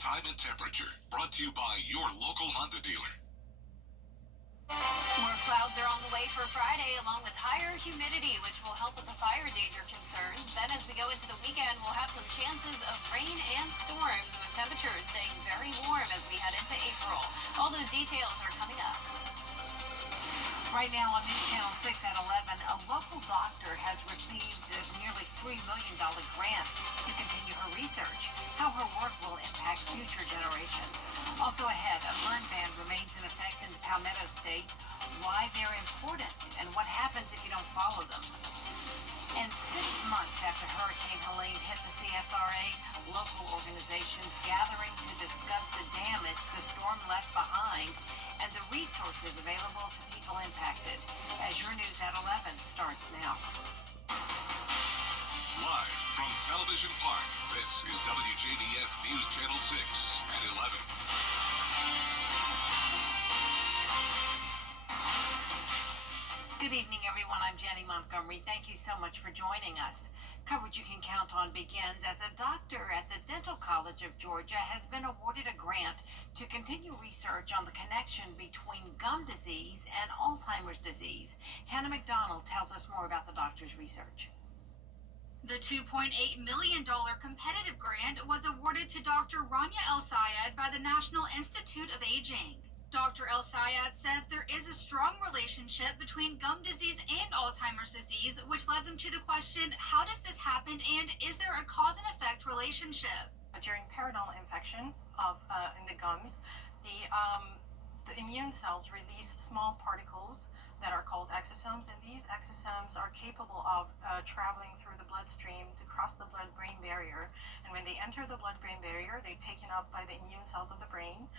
time and temperature. Brought to you by your local Honda dealer. More clouds are on the way for Friday, along with higher humidity, which will help with the fire danger concerns. Then as we go into the weekend, we'll have some chances of rain and storms, with temperatures staying very warm as we head into April. All those details are coming up. Right now on News Channel 6 at 11, a local doctor has received a nearly $3 million grant to continue her research, how her work will impact future generations. Also ahead, a burn ban remains in effect in the Palmetto State, why they're important, and what happens if you don't follow them. And 6 months after Hurricane Helene hit the CSRA, local organizations gathering to discuss the damage the storm left behind and the resources available to people impacted. As your News at 11 starts now. Live from Television Park, this is WJBF News Channel 6 at 11. Good evening, everyone. I'm Jenny Montgomery. Thank you so much for joining us. Coverage you can count on begins as a doctor at the Dental College of Georgia has been awarded a grant to continue research on the connection between gum disease and Alzheimer's disease. Hannah McDonald tells us more about the doctor's research. The $2.8 million competitive grant was awarded to Dr. Rania El-Sayed by the National Institute of Aging. Dr. El-Sayed says there is a strong relationship between gum disease and Alzheimer's disease, which led them to the question, how does this happen and is there a cause and effect relationship? During periodontal infection in the gums, the immune cells release small particles that are called exosomes, and these exosomes are capable of traveling through the bloodstream to cross the blood-brain barrier. And when they enter the blood-brain barrier, they're taken up by the immune cells of the brain,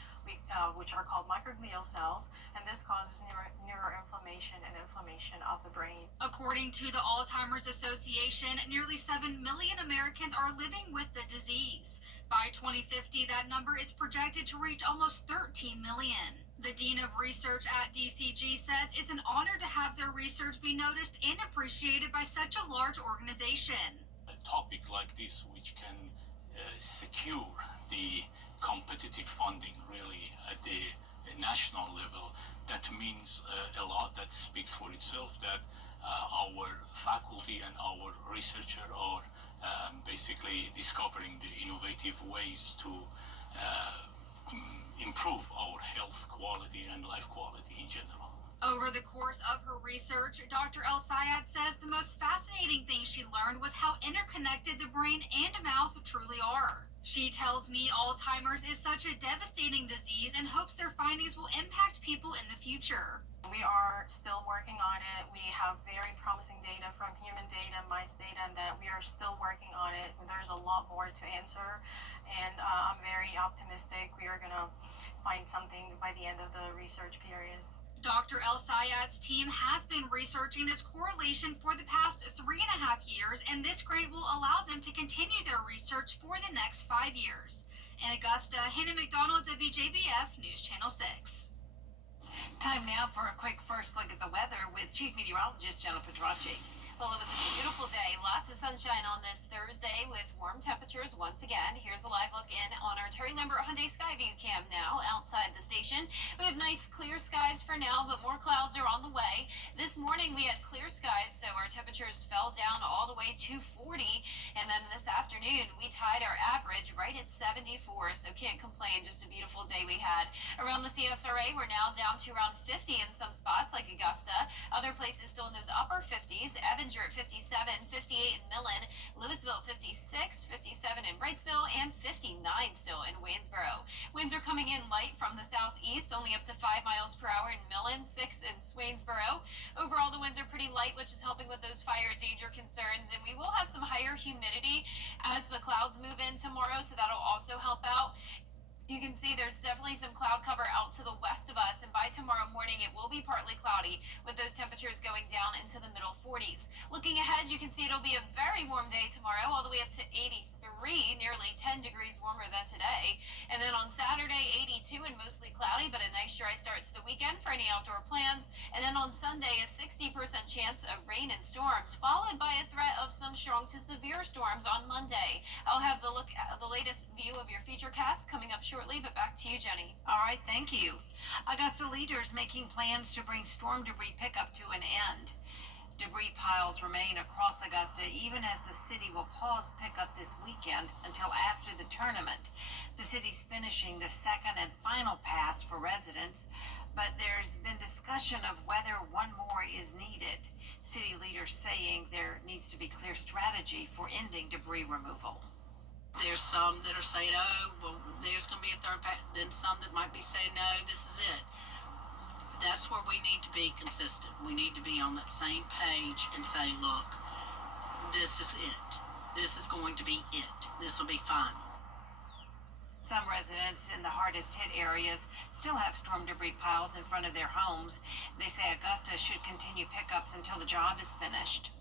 which are called microglial cells, and this causes neuroinflammation and inflammation of the brain. According to the Alzheimer's Association, nearly 7 million Americans are living with the disease. By 2050, that number is projected to reach almost 13 million. The Dean of Research at DCG says it's an honor to have their research be noticed and appreciated by such a large organization. A topic like this, which can secure the competitive funding really at the national level, that means a lot. That speaks for itself, that our faculty and our researchers are basically discovering the innovative ways to improve our health quality and life quality in general. Over the course of her research, Dr. El-Sayed says the most fascinating thing she learned was how interconnected the brain and mouth truly are. She tells me Alzheimer's is such a devastating disease and hopes their findings will impact people in the future. We are still working on it. We have very promising data from human data, mice data, and that we are still working on it. There's a lot more to answer, and I'm very optimistic we are going to find something by the end of the research period. Dr. El-Sayed's team has been researching this correlation for the past 3.5 years, and this grant will allow them to continue their research for the next 5 years. In Augusta, Hannah McDonald, WJBF News Channel 6. Time now for a quick first look at the weather with Chief Meteorologist Jenna Petracci. Well, it was a beautiful day. Lots of sunshine on this Thursday with warm temperatures once again. Here's a live look in on our Terry Lambert Hyundai Skyview cam now outside the station. We have nice clear skies for now, but more clouds are on the way. This morning we had clear skies, so our temperatures fell down all the way to 40. And then this afternoon we tied our average right at 74, so can't complain. Just a beautiful day we had. Around the CSRA, we're now down to around 50 in some spots like Augusta. Other places still in those upper 50s. Evans at 57, 58 in Millen, Lewisville 56, 57 in Wrightsville, and 59 still in Waynesboro. Winds are coming in light from the southeast, only up to 5 miles per hour in Millen, 6 in Swainsboro. Overall, the winds are pretty light, which is helping with those fire danger concerns, and we will have some higher humidity as the clouds move in tomorrow, so that'll also help out. You can see there's definitely some cloud cover out to the west of us, and by tomorrow morning it will be partly cloudy with those temperatures going down into the middle 40s. Looking ahead, you can see it'll be a very warm day tomorrow, all the way up to 83 nearly 10 degrees warmer than today. And then on Saturday, 82 and mostly cloudy, but a nice dry start to the weekend for any outdoor plans. And then on Sunday, a 60% chance of rain and storms, followed by a threat of some strong to severe storms on Monday. I'll have the latest view of your futurecast coming up shortly, but back to you, Jenny. All right, thank you. Augusta leaders making plans to bring storm debris pickup to an end. Debris piles remain across Augusta even as the city will pause pickup this weekend until after the tournament. The city's finishing the second and final pass for residents, but there's been discussion of whether one more is needed. City leaders saying there needs to be clear strategy for ending debris removal. There's some that are saying, oh, well, there's going to be a third pass. Then some that might be saying, no, this is it. That's where we need to be consistent. We need to be on that same page and say, look, this is it. This is going to be it. This will be fine. Some residents in the hardest hit areas still have storm debris piles in front of their homes. They say Augusta should continue pickups until the job is finished.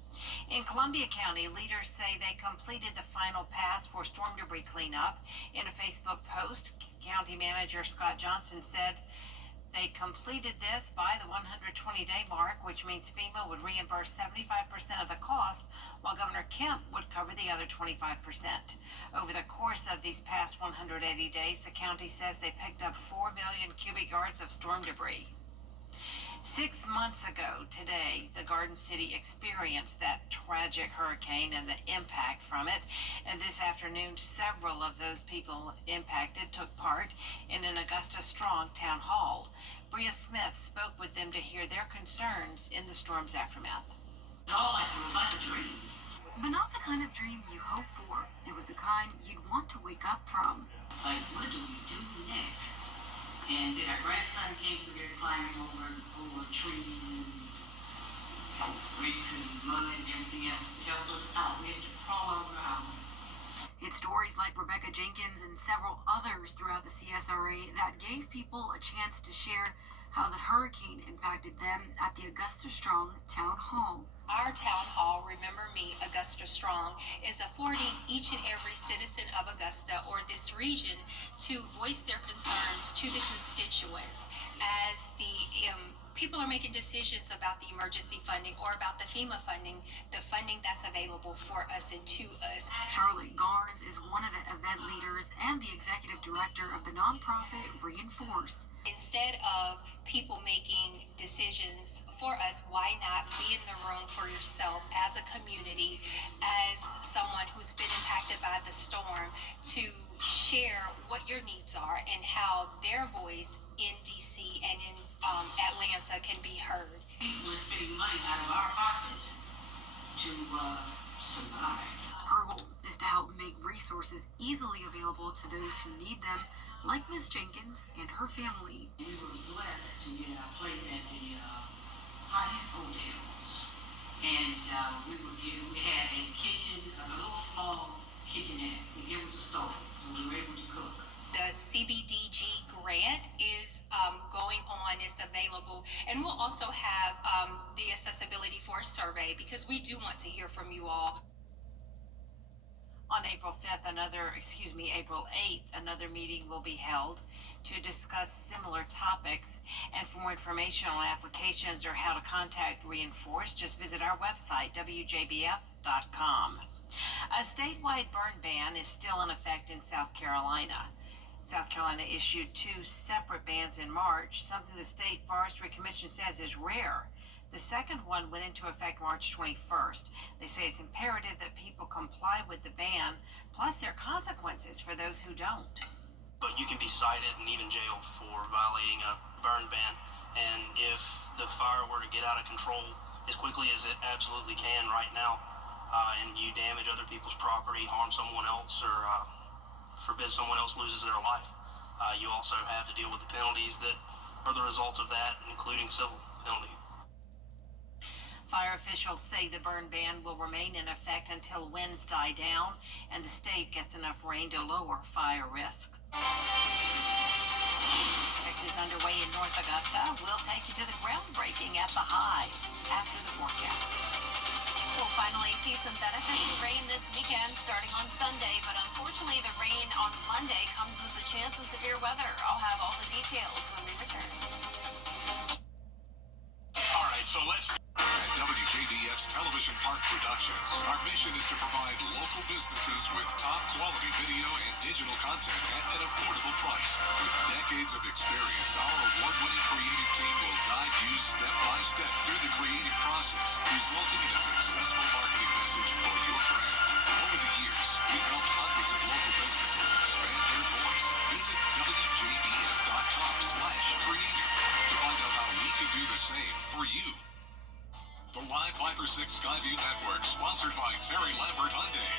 In Columbia County, leaders say they completed the final pass for storm debris cleanup. In a Facebook post, County Manager Scott Johnson said they completed this by the 120-day mark, which means FEMA would reimburse 75% of the cost, while Governor Kemp would cover the other 25%. Over the course of these past 180 days, the county says they picked up 4 million cubic yards of storm debris. 6 months ago today, the Garden City experienced that tragic hurricane and the impact from it. And this afternoon, several of those people impacted took part in an Augusta Strong town hall. Bria Smith spoke with them to hear their concerns in the storm's aftermath. It was like a dream. But not the kind of dream you hope for. It was the kind you'd want to wake up from. Like, what do we do next? And then our grandson came through there climbing over trees and bricks and mud and everything else to help us out. We had to crawl out of the house. It's stories like Rebecca Jenkins and several others throughout the CSRA that gave people a chance to share how the hurricane impacted them at the Augusta Strong Town Hall. Our town hall, Remember Me, Augusta Strong, is affording each and every citizen of Augusta or this region to voice their concerns to the constituents as the people are making decisions about the emergency funding or about the FEMA funding, the funding that's available for us and to us. Charlotte Garnes is one of the event leaders and the executive director of the nonprofit Reinforce. Instead of people making decisions for us, why not be in the room for yourself as a community, as someone who's been impacted by the storm, to share what your needs are and how their voice in DC and in Atlanta can be heard. People are spending money out of our pockets to survive. Her goal is to help make resources easily available to those who need them, like Ms. Jenkins and her family. We were blessed to get our place at the Hyatt Hotel. And we had a kitchen, a little small kitchenette. It was a stove, so we were able to cook. The CBDG grant is going on, is available, and we'll also have the accessibility for a survey because we do want to hear from you all. On April 8th, another meeting will be held to discuss similar topics. And for more information on applications or how to contact Reinforce, just visit our website, WJBF.com. A statewide burn ban is still in effect in South Carolina. South Carolina issued 2 separate bans in March, something the State Forestry Commission says is rare. The second one went into effect March 21st. They say it's imperative that people comply with the ban, plus there are consequences for those who don't. But you can be cited and even jailed for violating a burn ban. And if the fire were to get out of control as quickly as it absolutely can right now, and you damage other people's property, harm someone else, or forbid someone else loses their life, you also have to deal with the penalties that are the results of that, including civil penalty. Fire officials say the burn ban will remain in effect until winds die down and the state gets enough rain to lower fire risks. Project is underway in North Augusta. We'll take you to the groundbreaking at the Hive after the forecast. Well, finally see some beneficial rain this weekend starting on Sunday, but unfortunately the rain on Monday comes with a chance of severe weather. I'll have all the details when we return. All right, so let's... At WJBF's Television Park Productions, our mission is to provide local businesses with top quality video and digital content at an affordable price. With decades of experience, our award-winning creative team will guide you step by step through the creative process, resulting in a successful marketing message for your brand. Over the years, we've helped hundreds of local businesses expand their voice. Visit WJBF.com/creative to find out how we can do the same for you. The Live Viper 6 Skyview Network, sponsored by Terry Lambert Hyundai.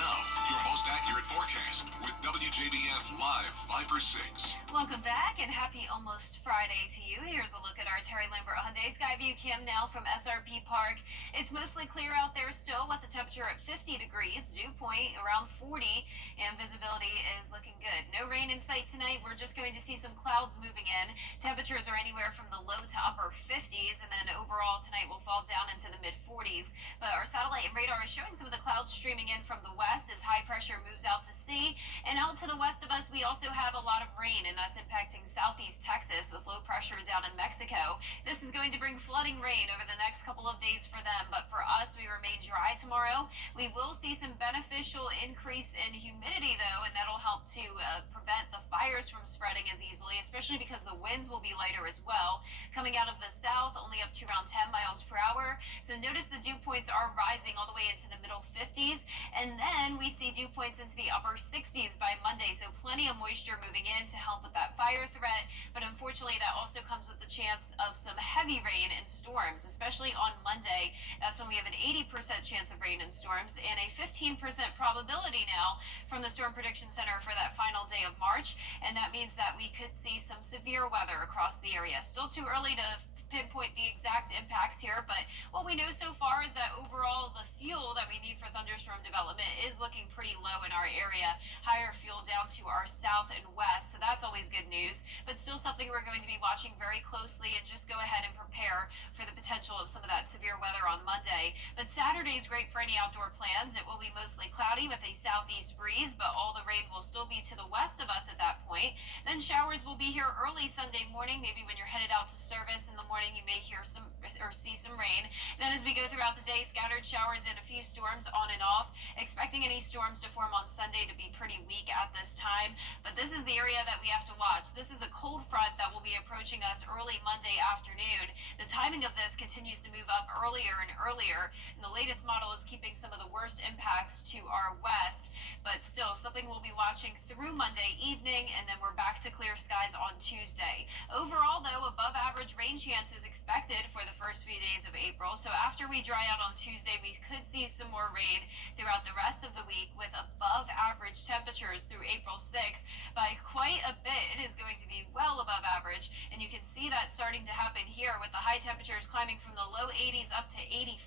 Now, your most accurate forecast with WJBF Live Viper 6. Welcome back and happy almost Friday to you. Here's a look at our Terry Lambert Hyundai Skyview cam now from SRP Park. It's mostly clear out there still with the temperature at 50 degrees, dew point around 40, and visibility is looking good. No rain in sight tonight. We're just going to see some clouds moving in. Temperatures are anywhere from the low to upper 50s, and then overall tonight will fall down into the mid 40s. But our satellite and radar is showing some of the clouds streaming in from the west as high pressure moves out to sea. And out to the west of us, we also have a lot of rain, and that's impacting southeast Texas with low pressure down in Mexico. This is going to bring flooding rain over the next couple of days for them, but for us, we remain dry tomorrow. We will see some beneficial increase in humidity, though, and that'll help to prevent the fires from spreading as easily, especially because the winds will be lighter as well. Coming out of the south, only up to around 10 miles per hour. So notice the dew points are rising all the way into the middle 50s, and then we see dew points into the upper 60s by Monday, so plenty of moisture moving in to help with that fire threat. But unfortunately, that also comes with the chance of some heavy rain and storms, especially on Monday. That's when we have an 80% chance of rain and storms and a 15% probability now from the Storm Prediction Center for that final day of March. And that means that we could see some severe weather across the area. Still too early to pinpoint the exact impacts here, but what we know so far is that overall the fuel that we need for thunderstorm development is looking pretty low in our area. Higher fuel down to our south and west, so that's always good news, but still something we're going to be watching very closely, and just go ahead and prepare for the potential of some of that severe weather on Monday. But Saturday is great for any outdoor plans. It will be mostly cloudy with a southeast breeze, but all the rain will still be to the west of us at that point. Then showers will be here early Sunday morning. Maybe when you're headed out to service in the morning, you may hear some or see some rain. Then as we go throughout the day, scattered showers and a few storms on and off. Expecting any storms to form on Sunday to be pretty weak at this time, but this is the area that we have to watch. This is a cold front that will be approaching us early Monday afternoon. The timing of this continues to move up earlier and earlier, and the latest model is keeping some of the worst impacts to our west, but still something we'll be watching through Monday evening, and then we're back to clear skies on Tuesday. Overall, though, above average rain chance is expected for the first few days of April, so after we dry out on Tuesday, we could see some more rain throughout the rest of the week with above average temperatures through April 6th by quite a bit. It is going to be well above average, and you can see that starting to happen here with the high temperatures climbing from the low 80s up to 85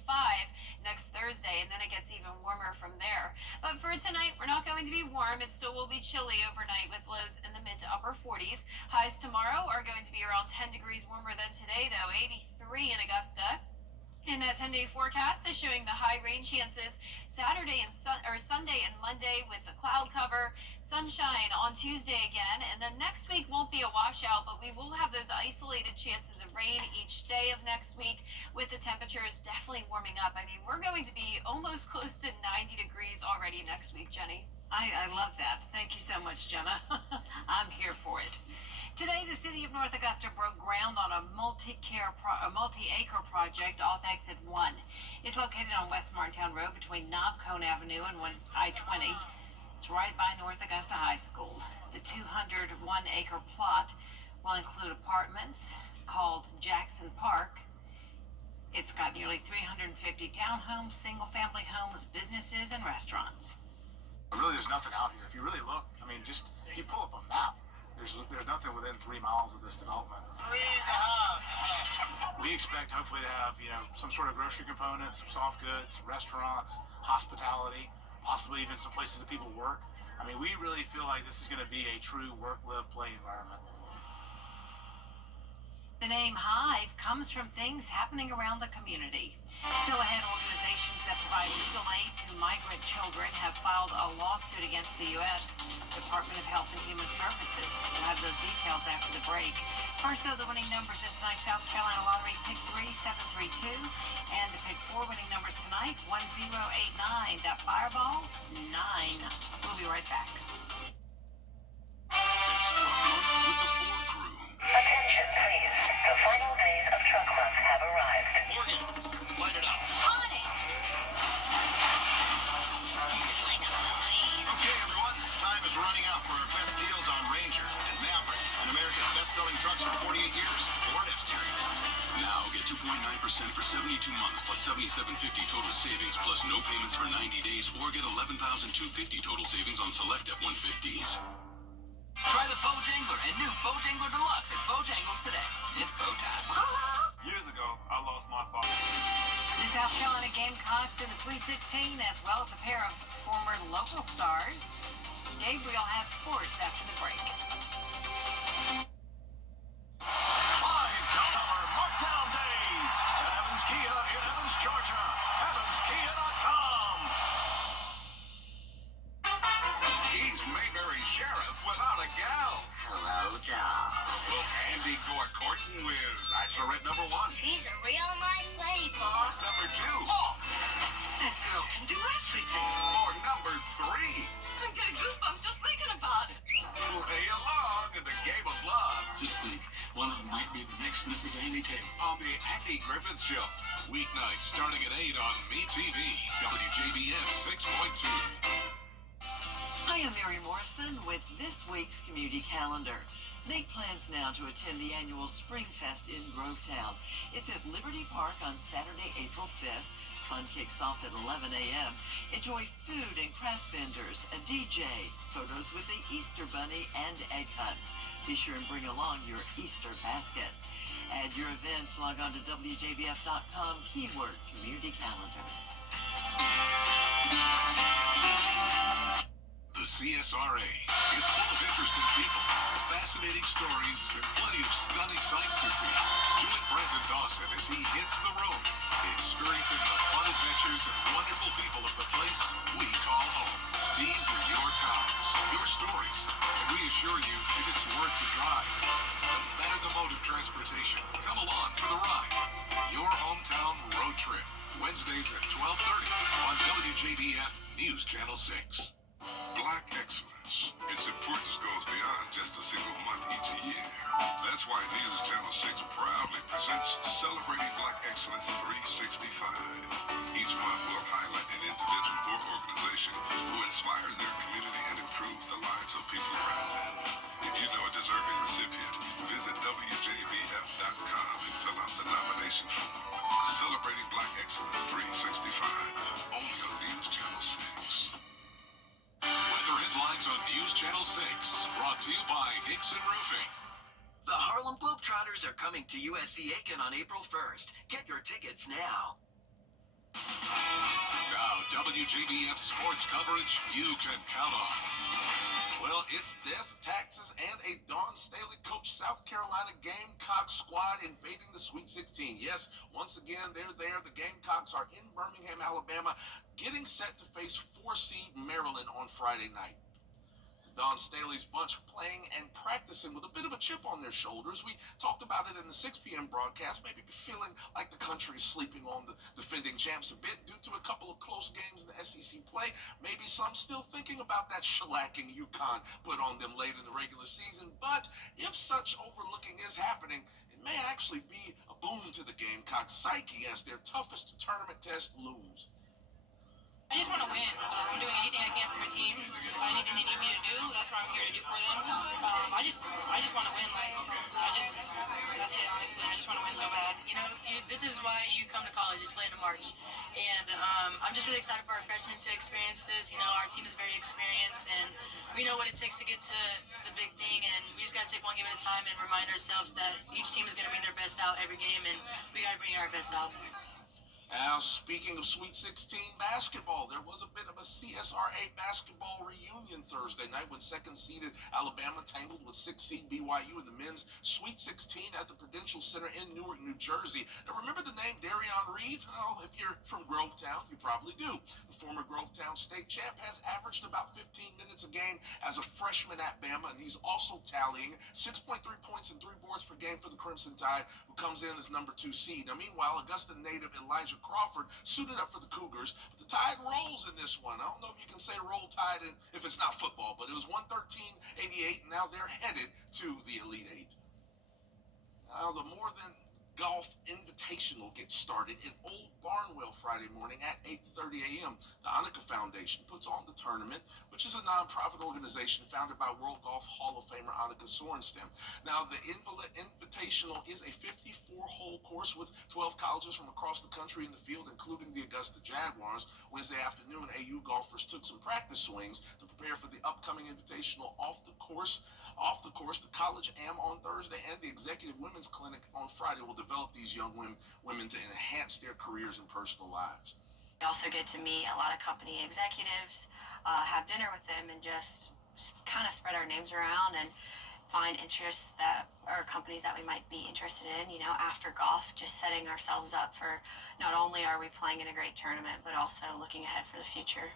next Thursday, and then it gets even warmer from there. But for tonight, we're not going to be warm. It still will be chilly overnight with lows in the mid to upper 40s. Highs tomorrow are going to be around 10 degrees warmer than today, though, 83 in Augusta. And that 10-day forecast is showing the high rain chances Saturday and Sunday and Monday with the cloud cover, sunshine on Tuesday again, and then next week won't be a washout, but we will have those isolated chances of rain each day of next week with the temperatures definitely warming up. I mean, we're going to be almost close to 90 degrees already next week, Jenny. I love that. Thank you so much, Jenna. I'm here for it. Today, the city of North Augusta broke ground on a multi-acre project off Exit 1. It's located on West Martintown Road between Knob Cone Avenue and I-20. It's right by North Augusta High School. The 201-acre plot will include apartments called Jackson Park. It's got nearly 350 townhomes, single-family homes, businesses, and restaurants. Really, there's nothing out here. If you really look, I mean, just if you pull up a map, there's nothing within 3 miles of this development. We expect hopefully to have, some sort of grocery component, some soft goods, restaurants, hospitality, possibly even some places that people work. I mean, we really feel like this is going to be a true work, live, play environment. The name Hive comes from things happening around the community. Still ahead, organizations that provide legal aid to migrant children have filed a lawsuit against the U.S. Department of Health and Human Services. We'll have those details after the break. First, though, the winning numbers in tonight's South Carolina Lottery Pick 3, 732, and the Pick 4 winning numbers tonight, 1089. That Fireball, 9. We'll be right back. It's Truck Month with the Ford crew. Attention, please. The final days of Truck Month have arrived. Morgan, light it up. On it! Okay, everyone, time is running out for our best deals on Ranger and Maverick, and America's best-selling trucks for 48 years, Ford F-Series. Now get 2.9% for 72 months plus $77.50 total savings plus no payments for 90 days, or get $11,250 total savings on select F-150s. Try the Bojangler and new Bojangler Deluxe at Bojangles today. It's bow time. Years ago, I lost my father. The South Carolina Gamecocks in the Sweet 16, as well as a pair of former local stars. Gabriel has sports after the break. 5-dollar markdown days at Evans Kia in Evans, Georgia. EvansKia.com. He's Mayberry Sheriff without a gal. Hello, John. Will Andy go a courting with Bachelorette number 1? She's a real nice lady, Pa. Number 2? Oh, that girl can do everything. Or number 3? I'm getting goosebumps just thinking about it. Play along in the game of love Just think, one of them might be the next Mrs. Andy Taylor. on the Andy Griffith Show. Weeknights starting at 8 on MeTV. WJBF 6.2. Hi, I'm Mary Morrison with this week's community calendar. Make plans now to attend the annual Spring Fest in Grovetown. It's at Liberty Park on Saturday, April 5th. Fun kicks off at 11 a.m. Enjoy food and craft vendors, a DJ, photos with the Easter Bunny, and egg hunts. Be sure and bring along your Easter basket. Add your events, log on to WJBF.com, keyword community calendar. The CSRA. It's full of interesting people, fascinating stories, and plenty of stunning sights to see. Join Brendan Dawson as he hits the road, experiencing the fun adventures and wonderful people of the place we call home. These are your towns, your stories, and we assure you it's worth the drive. No matter the mode of transportation, come along for the ride. Your hometown road trip. Wednesdays at 12:30 on WJBF News Channel 6. Black excellence. Its importance goes beyond just a single month each year. That's why News Channel 6 proudly presents Celebrating Black Excellence 365. Each month will highlight an individual or organization who inspires their community and improves the lives of people around them. If you know a deserving recipient, visit WJBF.com and fill out the nomination form. Celebrating Black Excellence 365. Only on News Channel 6. Weather headlines on News Channel 6, brought to you by Hickson Roofing. The Harlem Globetrotters are coming to USC Aiken on April 1st. Get your tickets now. Now, WJBF sports coverage you can count on. Well, it's death, taxes, and a Dawn Staley coach South Carolina Gamecock squad invading the Sweet 16. Yes, once again, they're there. The Gamecocks are in Birmingham, Alabama, getting set to face 4-seed Maryland on Friday night. Dawn Staley's bunch playing and practicing with a bit of a chip on their shoulders. We talked about it in the 6 p.m. broadcast, maybe feeling like the country is sleeping on the defending champs a bit due to a couple of close games in the SEC play. Maybe some still thinking about that shellacking UConn put on them late in the regular season. But if such overlooking is happening, it may actually be a boon to the Gamecocks' psyche as their toughest tournament test looms. I just want to win. I'm doing anything I can for my team. Anything they need me to do, that's what I'm here to do for them. I just want to win. That's it, honestly. I just want to win so bad. You know, this is why you come to college, is playing in March. And I'm just really excited for our freshmen to experience this. You know, our team is very experienced, and we know what it takes to get to the big thing. And we just got to take one game at a time and remind ourselves that each team is going to bring their best out every game, and we got to bring our best out. Now, speaking of Sweet 16 basketball, there was a bit of a CSRA basketball reunion Thursday night when second-seeded Alabama tangled with 6-seed BYU in the men's Sweet 16 at the Prudential Center in Newark, New Jersey. Now, remember the name Darion Reed? Well, if you're from Grovetown, you probably do. The former Grovetown state champ has averaged about 15 minutes a game as a freshman at Bama, and he's also tallying 6.3 points and 3 boards per game for the Crimson Tide, who comes in as number 2 seed. Now, meanwhile, Augusta native Elijah Crawford suited up for the Cougars, but the Tide rolls in this one. I don't know if you can say roll Tide if it's not football, but it was 113-88, and now they're headed to the Elite Eight. Now, the More Than Golf Invitational gets started in Old Barnwell Friday morning at 8:30 a.m. The Annika Foundation puts on the tournament, which is a nonprofit organization founded by World Golf Hall of Famer Annika Sorenstam. Now, the Invitational is a 54-hole course with 12 colleges from across the country in the field, including the Augusta Jaguars. Wednesday afternoon, AU golfers took some practice swings to prepare for the upcoming Invitational off the course. The College Am on Thursday and the Executive Women's Clinic on Friday will develop these young women to enhance their careers and personal lives. We also get to meet a lot of company executives, have dinner with them, and just kind of spread our names around and find interests that or companies that we might be interested in, after golf, just setting ourselves up for not only are we playing in a great tournament, but also looking ahead for the future.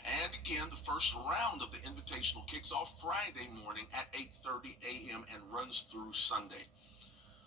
And again, the first round of the Invitational kicks off Friday morning at 8:30 a.m. and runs through Sunday.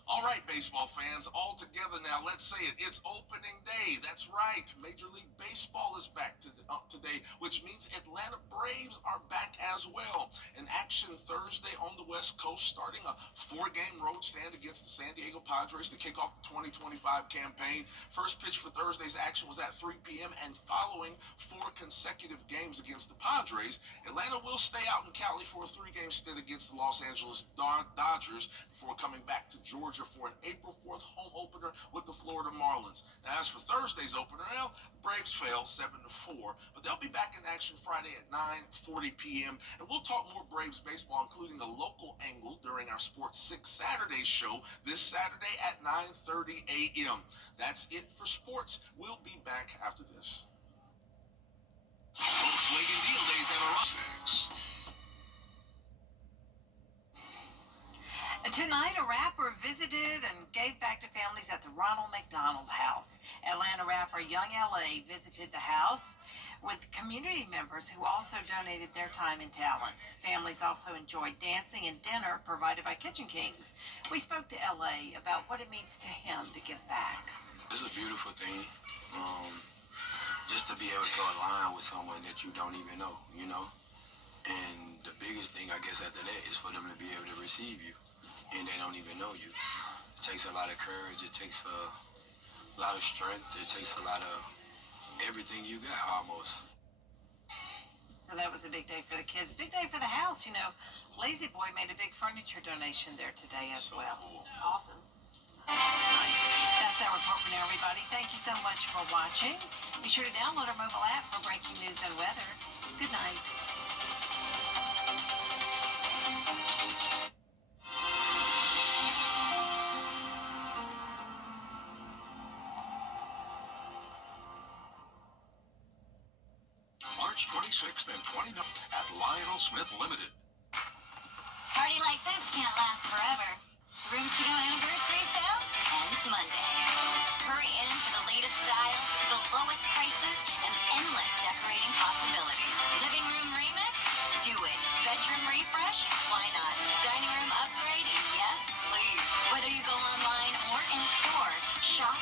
All right, baseball fans, all together now, let's say it. It's opening day. That's right. Major League Baseball is back today, which means Atlanta Braves are back as well. In action Thursday on the West Coast, starting a 4-game road stand against the San Diego Padres to kick off the 2025 campaign. First pitch for Thursday's action was at 3 p.m., and following 4 consecutive games against the Padres, Atlanta will stay out in Cali for a 3-game stint against the Los Angeles Dodgers before coming back to Georgia for an April 4th home opener with the Florida Marlins. Now, as for Thursday's opener, the Braves fell 7-4, but they'll be back in action Friday at 9:40 p.m., and we'll talk more Braves baseball, including a local angle during our Sports 6 Saturday show this Saturday at 9:30 a.m. That's it for sports. We'll be back after this. Volkswagen Deal Days have arrived. Tonight, a rapper visited and gave back to families at the Ronald McDonald House. Atlanta rapper Young L.A. visited the house with community members who also donated their time and talents. Families also enjoyed dancing and dinner provided by Kitchen Kings. We spoke to L.A. about what it means to him to give back. It's a beautiful thing, just to be able to align with someone that you don't even know, And the biggest thing, I guess, after that is for them to be able to receive you. And they don't even know you. It takes a lot of courage. It takes a lot of strength. It takes a lot of everything you got, almost. So that was a big day for the kids. Big day for the house. Lazy Boy made a big furniture donation there today as well. Cool. Awesome. That's our report for now, everybody. Thank you so much for watching. Be sure to download our mobile app for breaking news and weather. Good night. March 26th and 29th at Lionel Smith Limited. Party like this can't last forever. Rooms to Go anniversary sale ends Monday. Hurry in for the latest styles, the lowest prices, and endless decorating possibilities. Living room remix? Do it. Bedroom refresh? Why not? Dining room upgrade? Yes, please. Whether you go online or in store, shop